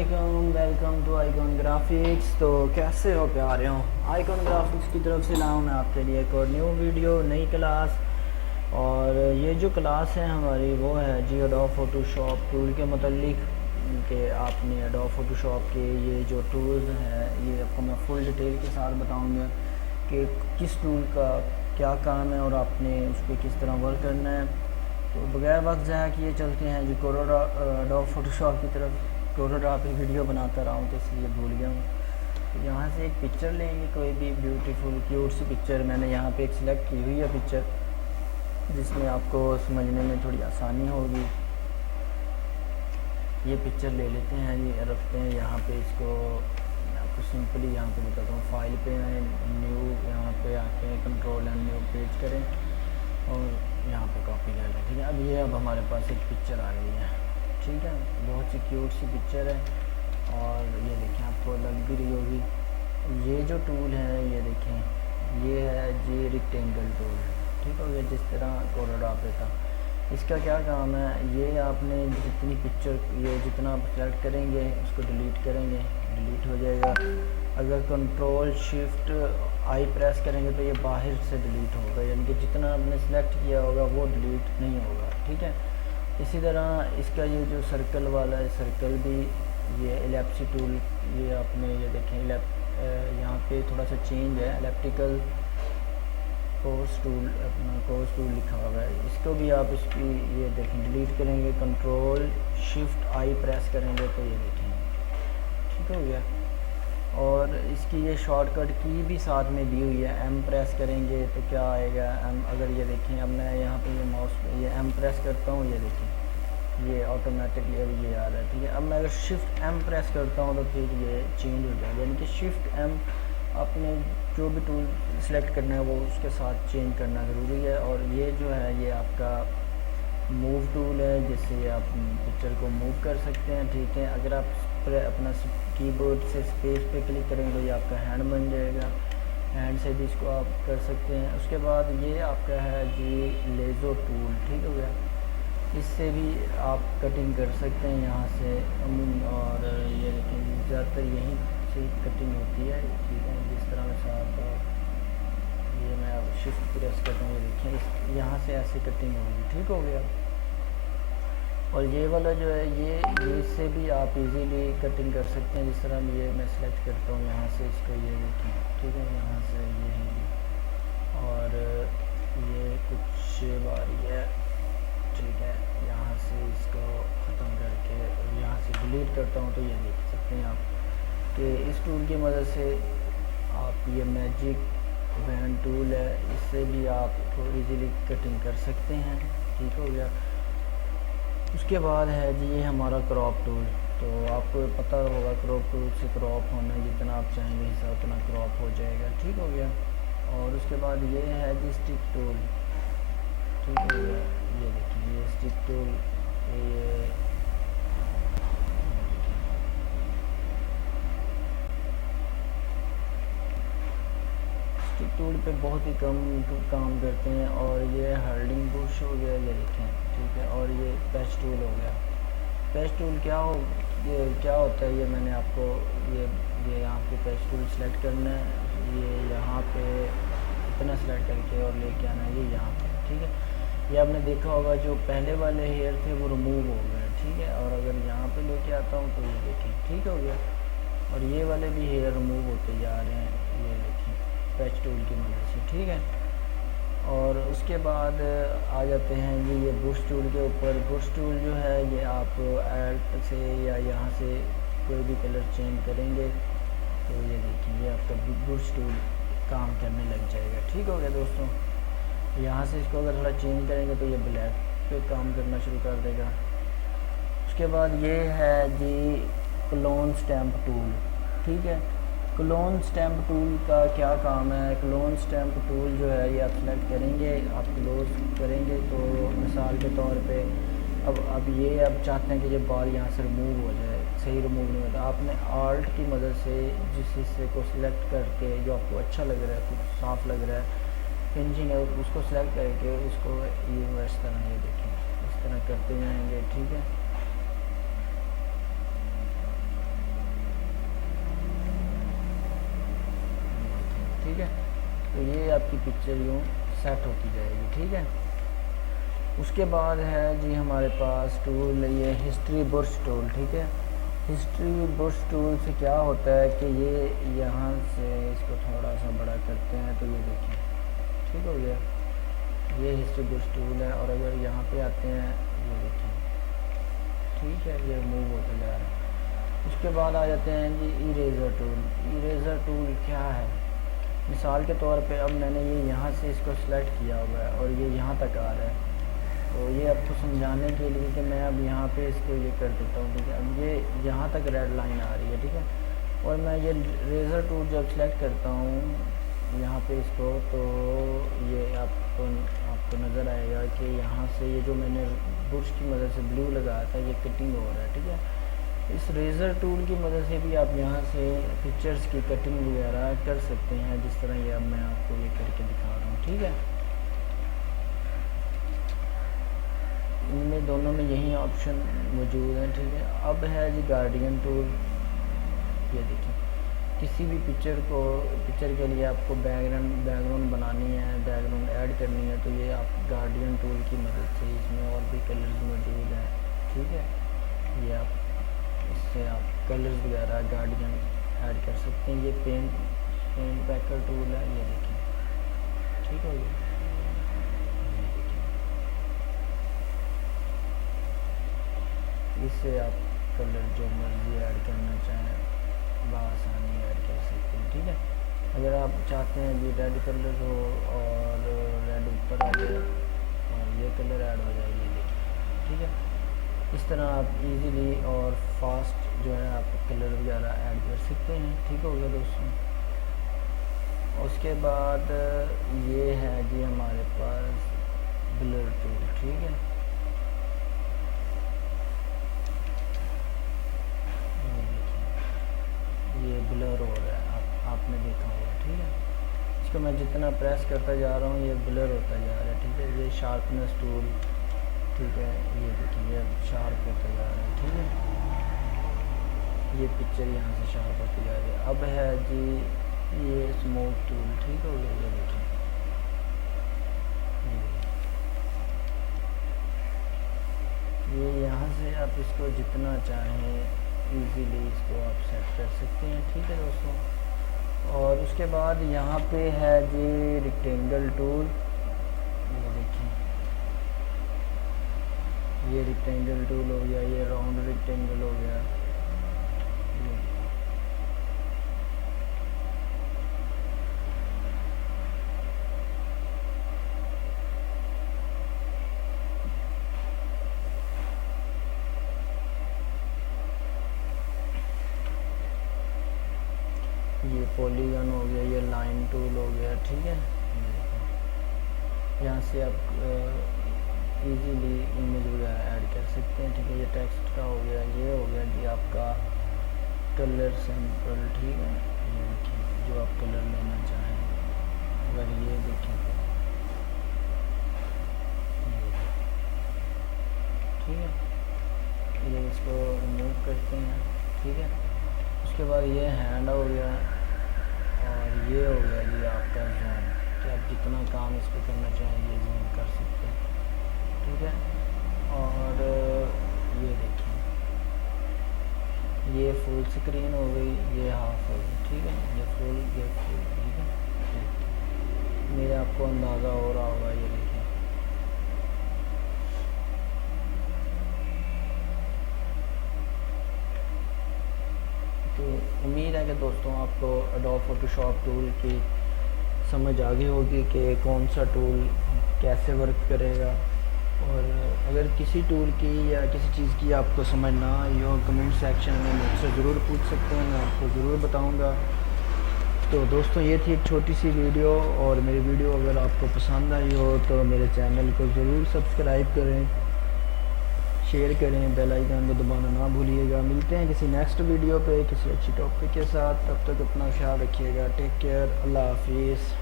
अस्सलामुअलैकुम, welcome to icon graphics. तो कैसे हो प्यारे हो। आइकॉन ग्राफिक्स की तरफ से लाऊं मैं आपके लिए एक और न्यू वीडियो, नई क्लास। और ये जो क्लास है हमारी वो है जी एडोब फोटोशॉप टूल के मतलब कि आपने एडोब फोटोशॉप के ये जो टूल्स हैं ये आपको मैं फुल डिटेल के साथ बताऊँगा कि किस टूल का क्या काम है और आपने उस पर किस तरह वर्क करना है। तो बगैर वक्त ज़ाया किए चलते हैं जी एडोब फोटोशॉप की तरफ। कोरोडा पे वीडियो बनाता रहा हूँ तो इसलिए भूल गया हूँ। तो यहाँ से एक पिक्चर लेंगे, कोई भी ब्यूटीफुल क्यूट सी पिक्चर। मैंने यहाँ पे एक सिलेक्ट की हुई है पिक्चर जिसमें आपको समझने में थोड़ी आसानी होगी। ये पिक्चर ले लेते हैं, ये रखते हैं यहाँ पे। इसको मैं आपको सिंपली यहाँ पे बताता हूँ। फाइल पे आए, न्यू, यहाँ पे आके कंट्रोल एंड न्यू पेज करें और यहाँ पे कॉपी कर लें। ठीक है, अब ये हमारे पास एक पिक्चर आ गई है। ठीक है, बहुत सी क्यूट सी पिक्चर है और ये देखें आपको लग भी रही होगी। ये जो टूल है ये देखें, ये है जी रेक्टेंगल टूल। ठीक हो गया, जिस तरह कोरोडा पे था। इसका क्या काम है, ये आपने जितनी पिक्चर, ये जितना आप सेलेक्ट करेंगे उसको डिलीट करेंगे, डिलीट हो जाएगा। अगर कंट्रोल शिफ्ट आई प्रेस करेंगे तो ये बाहर से डिलीट होगा, यानी कि जितना आपने सेलेक्ट किया होगा वो डिलीट नहीं होगा। ठीक है, इसी तरह इसका ये जो सर्कल वाला है, सर्कल भी, ये एलिप्स टूल, ये आपने ये देखें यहाँ पे थोड़ा सा चेंज है, एलिप्टिकल कोर्स टूल, अपना कोर्स टूल लिखा हुआ है। इसको भी आप इसकी ये देखें डिलीट करेंगे, कंट्रोल शिफ्ट आई प्रेस करेंगे तो ये देखें ठीक हो गया। और इसकी ये शॉर्टकट की भी साथ में दी हुई है। एम प्रेस करेंगे तो क्या आएगा, एम। अगर ये देखें, अब मैं यहाँ पे ये माउस पे ये एम प्रेस करता हूँ, ये देखें ये ऑटोमेटिकली अभी ये आ रहा है। ठीक है, अब मैं अगर शिफ्ट एम प्रेस करता हूँ तो फिर ये चेंज हो जाएगा, यानी कि शिफ्ट एम आपने जो भी टूल सेलेक्ट करना है वो उसके साथ चेंज करना ज़रूरी है। और ये जो है ये आपका मूव टूल है, जिससे आप पिक्चर को मूव कर सकते हैं। ठीक है, अगर आप अपना कीबोर्ड से स्पेस पे क्लिक करेंगे तो ये आपका हैंड बन जाएगा, हैंड से भी इसको आप कर सकते हैं। उसके बाद ये आपका है जी लेज़र टूल। ठीक हो गया, इससे भी आप कटिंग कर सकते हैं यहाँ से। और ये देखें ज़्यादातर यहीं से कटिंग होती है। ठीक है, जिस तरह से आप ये मैं अब शिफ्ट प्रेस करता हूँ, ये देखें यहाँ से ऐसे कटिंग होगी। ठीक हो गया, और ये वाला जो है ये इससे भी आप इजीली कटिंग कर सकते हैं। जिस तरह ये मैं सेलेक्ट करता हूँ यहाँ से इसको, ये देखें ठीक है, यहाँ से ये है और ये कुछ बारी है। ठीक है, यहाँ से इसको ख़त्म करके यहाँ से डिलीट करता हूँ तो ये देख सकते हैं आप कि इस टूल की मदद से आप, ये मैजिक वैन टूल है, इससे भी आप इजीली कटिंग कर सकते हैं। ठीक हो गया, उसके बाद है जी ये हमारा क्रॉप टूल। तो आपको पता होगा क्रॉप टूल से क्रॉप होना, जितना आप चाहेंगे हिस्सा उतना क्रॉप हो जाएगा। ठीक हो गया, और उसके बाद ये है जी स्टिक टूल। ठीक हो गया, ये देखिए ये स्टिक टूल, ये स्टिक टूल पे बहुत ही कम काम करते हैं। और ये हर्लिंग बुश हो गया, ये देखें ठीक है। और ये पैच टूल हो गया। पैच टूल ये क्या होता है, ये मैंने आपको ये यहाँ पे पैच टूल सेलेक्ट करना है, ये यहाँ पे इतना सेलेक्ट करके और लेके आना है ये यहाँ पे। ठीक है, ये आपने देखा होगा जो पहले वाले हेयर थे वो रिमूव हो गए। ठीक है, और अगर यहाँ पे लेके आता हूँ तो ये देखें ठीक हो गया, और ये वाले भी हेयर रिमूव होते जा रहे हैं, ये देखें पैच टूल की मदद से। ठीक है, और उसके बाद आ जाते हैं ये बुश टूल के ऊपर। बुश टूल जो है ये आप ऐड से या यहाँ से कोई भी कलर चेंज करेंगे तो ये देखिए ये आपका बुश टूल काम करने लग जाएगा। ठीक हो गया दोस्तों, यहाँ से इसको अगर थोड़ा चेंज करेंगे तो ये ब्लैक पे काम करना शुरू कर देगा। उसके बाद ये है जी क्लोन स्टैम्प टूल। ठीक है, क्लोन स्टैम्प टूल का क्या काम है, क्लोन स्टैम्प टूल जो है ये आप सेलेक्ट करेंगे, आप क्लोज करेंगे तो मिसाल के तौर पे अब ये आप चाहते हैं कि ये बाल यहाँ से रिमूव हो जाए, सही रिमूव नहीं होता। आपने आल्ट की मदद से जिस हिस्से को सिलेक्ट करके जो आपको अच्छा लग रहा है, कुछ साफ़ लग रहा है, फिनिशिंग है, उसको सिलेक्ट करके उसको ये इस तरह ये देखें इस तरह करते जाएंगे। ठीक है, आपकी पिक्चर यूँ सेट होती जाएगी। ठीक है, उसके बाद है जी हमारे पास टूल ये हिस्ट्री ब्रश टूल। ठीक है, हिस्ट्री ब्रश टूल से क्या होता है कि ये यहाँ से इसको थोड़ा सा बड़ा करते हैं तो ये देखिए ठीक हो गया, ये हिस्ट्री ब्रश टूल है। और अगर यहाँ पे आते हैं ये देखिए ठीक है, ये मूव होता जा रहा है। उसके बाद आ जाते हैं जी इरेज़र टूल। इरेज़र टूल क्या है, मिसाल के तौर पे अब मैंने ये यहाँ से इसको सेलेक्ट किया हुआ है और ये यहाँ तक आ रहा है, तो ये आपको समझाने के लिए कि मैं अब यहाँ पे इसको ये कर देता हूँ। ठीक है, अब ये यहाँ तक रेड लाइन आ रही है। ठीक है, और मैं ये रेज़र टूल जब सेलेक्ट करता हूँ यहाँ पे इसको, तो ये आपको नज़र आएगा कि यहाँ से ये जो मैंने ब्रश की मदद से ब्लू लगाया था ये कटिंग हो रहा है। ठीक है, इस रेज़र टूल की मदद से भी आप यहाँ से पिक्चर्स की कटिंग वगैरह कर सकते हैं, जिस तरह ये अब मैं आपको ये करके दिखा रहा हूँ। ठीक है, इनमें दोनों में यही ऑप्शन मौजूद है। ठीक है, अब है जी गार्डियन टूल। ये देखिए किसी भी पिक्चर के लिए आपको बैकग्राउंड बनानी है, बैकग्राउंड ऐड करनी है, तो ये आप गार्डियन टूल की मदद से, इसमें और भी कलर्स मौजूद हैं। ठीक है, ये आप इससे आप कलर्स वगैरह गार्डियन ऐड कर सकते हैं। ये पेन पैकर टूल है, ये देखिए ठीक हो गया। इससे आप कलर जो मर्जी ऐड करना चाहें बआसानी ऐड कर सकते हैं। ठीक है, अगर आप चाहते हैं ये रेड कलर हो और रेड ऊपर आ जाए और ये कलर ऐड हो जाए, ये देखिए ठीक है। इस तरह आप इजीली और फास्ट जो है आप कलर वगैरह ऐड कर सकते हैं। ठीक हो गया दोस्तों। उसके बाद ये है जी हमारे पास ब्लर टूल। ठीक है, ये ब्लर हो रहा है, आपने देखा होगा। ठीक है, इसको मैं जितना प्रेस करता जा रहा हूँ ये ब्लर होता जा रहा है। ठीक है, ये शार्पनेस टूल। ठीक है, ये देखिए ये शार्प होता जा रहा है। ठीक है, ये पिक्चर यहाँ से शार्प होती जा रही है। अब है जी ये स्मूथ टूल। ठीक हो गया, ये देखिए ये यहाँ से आप इसको जितना चाहें इजीली इसको आप सेट कर सकते हैं। ठीक है दोस्तों, और उसके बाद यहाँ पे है जी रेक्टेंगल टूल। ये देखिए ये रेक्टेंगल टूल हो गया, ये राउंड रेक्टेंगल हो गया। ये पॉलीगन हो गया, ये लाइन टूल हो गया। ठीक है, यहाँ से आप इजीली इमेज वगैरह ऐड कर सकते हैं। ठीक है, ये टेक्स्ट का हो गया, ये हो गया जी आपका कलर सैंपल। ठीक है, ये देखिए जो आप कलर लेना चाहें, अगर ये देखें तो ठीक है, ये इसको रिमूव करते हैं। ठीक है, उसके बाद ये हैंड हो गया और ये हो गया जी आपका जूम, कि आप जितना काम इस पर करना चाहें ये जूम कर सकते हैं। ठीक है, और ये देखिए ये फुल स्क्रीन हो गई, ये हाफ हो गई। ठीक है, ये फुल ये फुल। ठीक है, मेरे आपको अंदाज़ा हो रहा होगा। ये देखिए तो उम्मीद है कि दोस्तों आपको एडोब फोटोशॉप टूल की समझ आ गई होगी कि कौन सा टूल कैसे वर्क करेगा। और अगर किसी टूल की या किसी चीज़ की आपको समझ ना आई हो, कमेंट सेक्शन में मुझसे ज़रूर पूछ सकते हैं, मैं आपको ज़रूर बताऊंगा। तो दोस्तों ये थी एक छोटी सी वीडियो, और मेरी वीडियो अगर आपको पसंद आई हो तो मेरे चैनल को ज़रूर सब्सक्राइब करें, शेयर करें, बेल आइकन को दबाना ना भूलिएगा। मिलते हैं किसी नेक्स्ट वीडियो पे किसी अच्छी टॉपिक के साथ, तब तक अपना ख्याल रखिएगा। टेक केयर, अल्लाह हाफिज़।